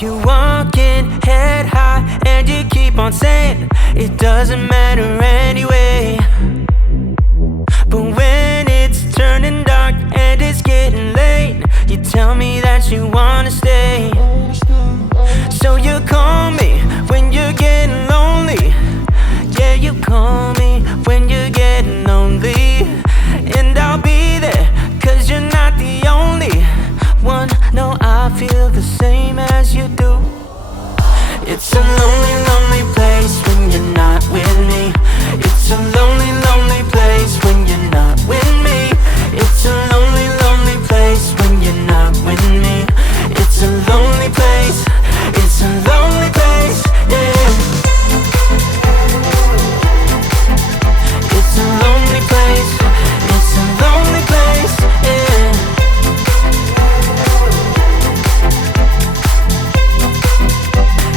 You're walking head high and you keep on saying it doesn't matter anyway. But when it's turning dark and it's getting late, you tell me that you wanna stay. So you call me when you're getting lonely. Yeah, you call me when you're getting lonely. And I'll be there, 'cause you're not the only one. No, I feel the same as you do. It's a lonely, lonely place when you're not with me. It's a lonely, lonely place when you're not with me. It's a lonely, lonely place when you're not with me. It's a lonely place. It's a lonely place, yeah. It's a lonely place. It's a lonely place, yeah.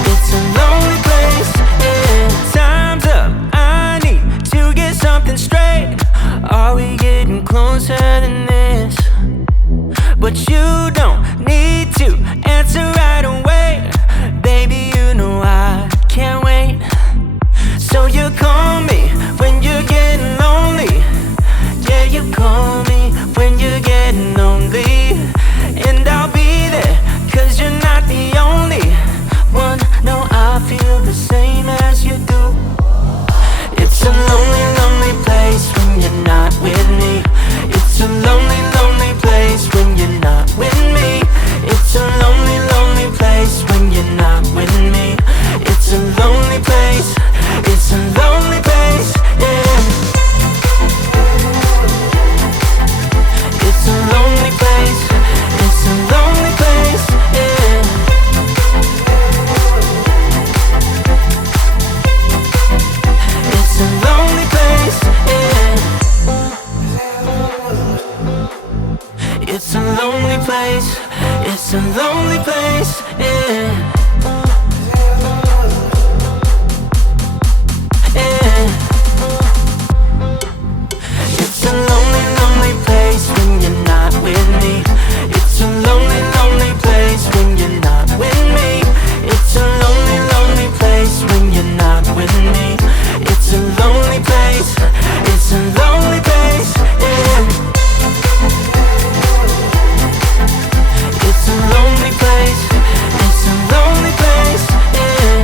It's a lonely place, yeah. Time's up, I need to get something straight. Are we getting closer than this? But you don't need to answer right away. Baby, you know I can't wait. So you call me when you're getting lonely. Yeah, you call me when you're getting lonely. And I'll be there, 'cause you're not the only one. No, I feel the same as you do. It's a lonely, lonely place when you're not with me. It's a lonely, lonely place when you're not with me. It's a lonely, lonely place when you're not with me. It's a lonely place. It's a lonely place, yeah. It's a lonely place. It's a lonely place, yeah. It's a lonely place, yeah. It's a lonely place. It's a lonely place, yeah. Yeah. It's a lonely, lonely place when you're not with me. It's a lonely, lonely place when you're not with me. It's a lonely, lonely place when you're not with me. It's a lonely place. It's a lonely place, yeah. It's a lonely place. It's a lonely place, yeah.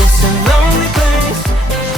It's a lonely place, yeah.